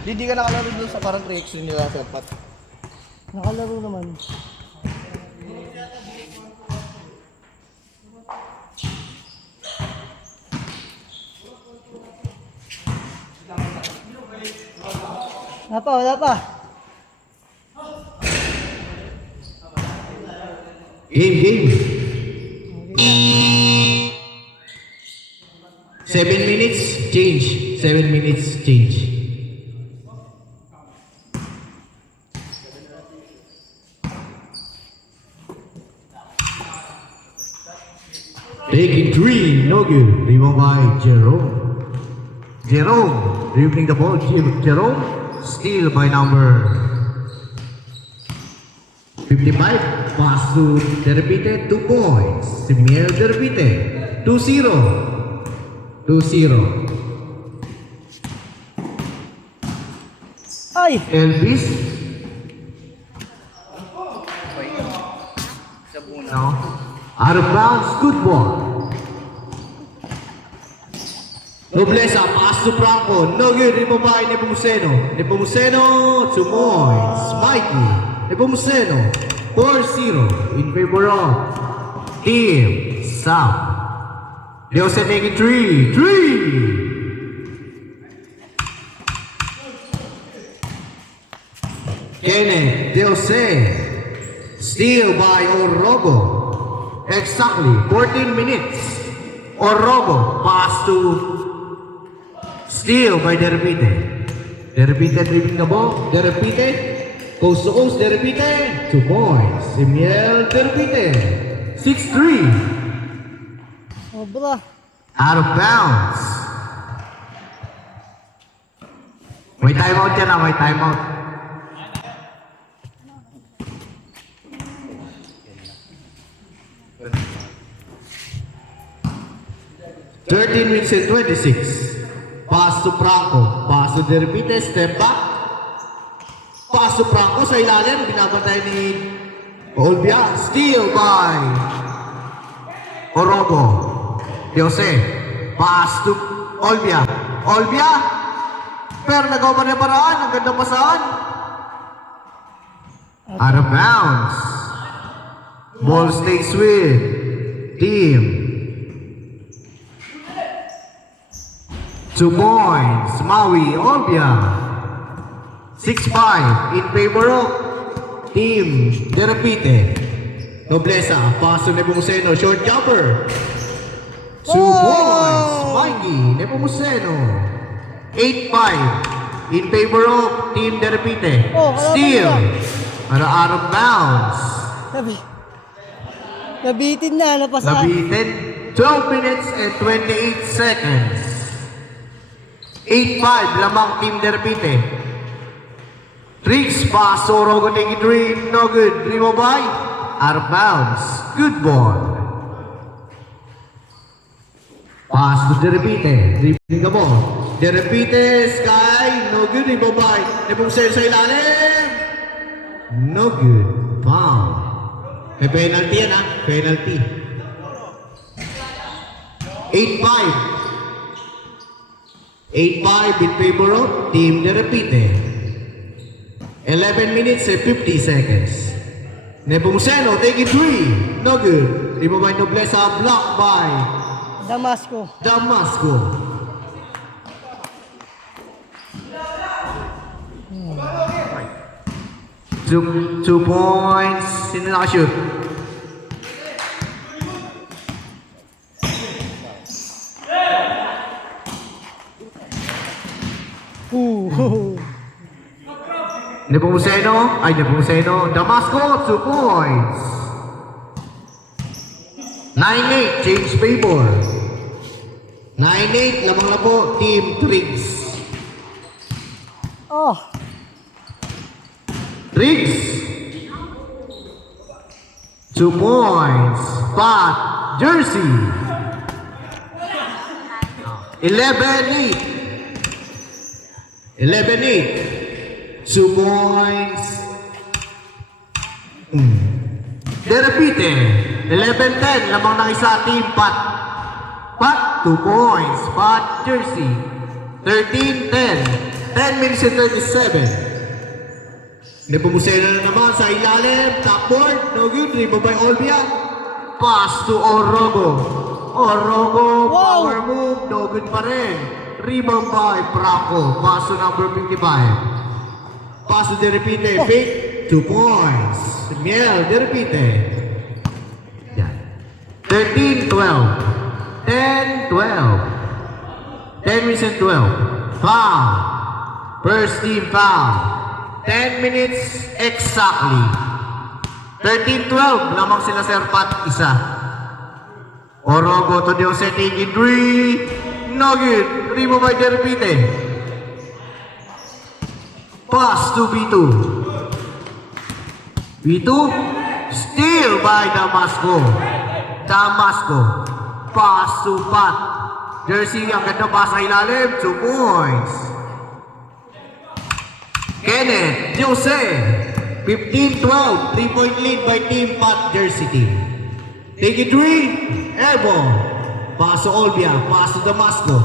Hindi ka nakalaro doon sa parang reaction nila sa pat. Nakalaro naman. Wala pa. Game. 7 minutes, change. 7 minutes, change. Taking 3, no good. Rebound by Jerome. Jerome, dribbling the ball. Jerome, steal by number 55. Pass to Derpite, 2 points. Simiel Derpite, 2-0. 2-0. Ay! Elvis. No. Out of bounds, good ball. Noblesa, pass to Franco. No good, Ribabay, Nepomuceno. Nepomuceno, 2 points. Mikey, Nepomuceno, 4-0 in favor of Team South. Leose making 3. Kenneth Deose, steal by Orogo. Exactly 14 minutes. Orogo, pass to steal by Derpite. Derpite dribbling the ball. Derpite, coast to coast. Derpite, 2 points. Simiel Derpite, 6-3. Obra. Out of bounds. May timeout yan may timeout. Minutes and 26. Pass to Franco. Pass to Derpite. Step back. Pass to Franco sa ilalim. Binabantay ni Olbia. Steal by Orogo. Jose. Pass to Olbia. Olbia. Pero nagawa na paraan. Ang ganda pasaan. Out of bounds. Ball stays with Team 2 points, Maui, Olbia. 6-5 in favor of Team Derpite. Noblesa, pass to Nepomuceno, short jumper. 2 points, Mikey, Nepomuceno. 8-5 in favor of Team Derpite. Steal, para out of bounds. Nabitin na, napasa. Nabitin, 12 minutes and 28 seconds. 8-5, lamang Team Derpite. Tricks, pass, Orogo taking 3, no good. Ribabay, out of bounds, good ball. Pass to Derpite, dribbling the ball. Derpite, Sky, no good. Ribabay, Nepomuceno sa ilalim. No good, foul. May penalty yan penalty. 8-5. 8-5 in favor of Team Derpite. 11 minutes and 50 seconds. Nepomuceno taking 3. No good. Ribabay Noblesa, blocked by Damasco. 2 points. Sino nakashoot? Nepomuceno, Damasco, 2 points. 9-8, change favor. 9-8, lamang na po, Team Triggs. Oh, Triggs, 2 points. Pat, Jersey. 11-8. 2 points. Derpite, 11-10, lamang ng isa, Team Pat. Pat, 2 points. Pat, Jersey, 13-10. 10 minutes and 37. Nepomuceno na naman sa ilalim. Top board. No good. Rebound by Olbia. Pass to Orogo. Orogo. Wow. Power move. No good pa rin. Rebound by Braco. Pass to number 55. Pass to De Repite. Fake. 2 points. Miel. De Repite. Yan. 13-12. 10-12. 10 minutes and 12. Foul. First team foul. 10 minutes exactly. 13-12. Lamang sila Sir Pat. Isa. Orogo to the Jose taking 3. No good. Rebound by De Repite. Pass to B2. B2. Steal by Damasco. Damasco. Pass to Pat. Jersey, ang ganda pass sa ilalim. 2 points. Kenneth, Jose. 15-12. 3-point lead by Team Pat Jersey team. Take it 3. Airball. Pass to Olbia. Pass to Damasco.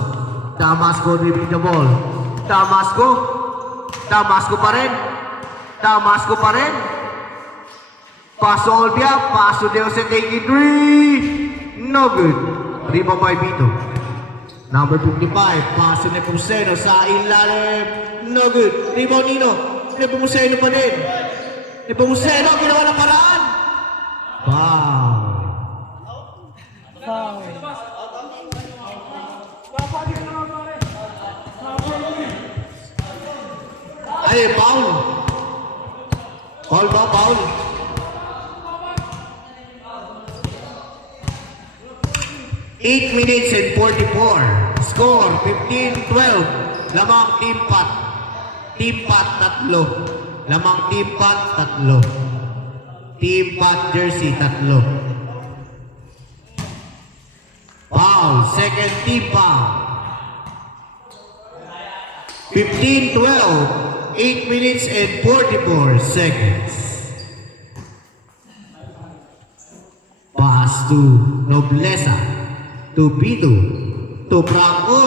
Damasco dribbling the ball. Damasco. Damasco pa rin. Damasco pa rin. Pass to Olbia. Pass to Jose. Take it 3. No good. Rebound by Vito. Number 55. Pass to Nepomuceno sa ilalim. No good. Rebound Nino. Nepomuceno pa din. Nepomuceno. Ginawa ng paraan. Wow. Foul. Ay, foul. Foul ba? Foul. Eight minutes and 44. Score 15-12. Lamang Team Pat. Team Pat 3. Lamang Team Pat 3. Team Pat Jersey 3. Foul. Second team foul. 15-12. 8 minutes and 44 seconds. Pass to Nobleza. To Pito. To Branco.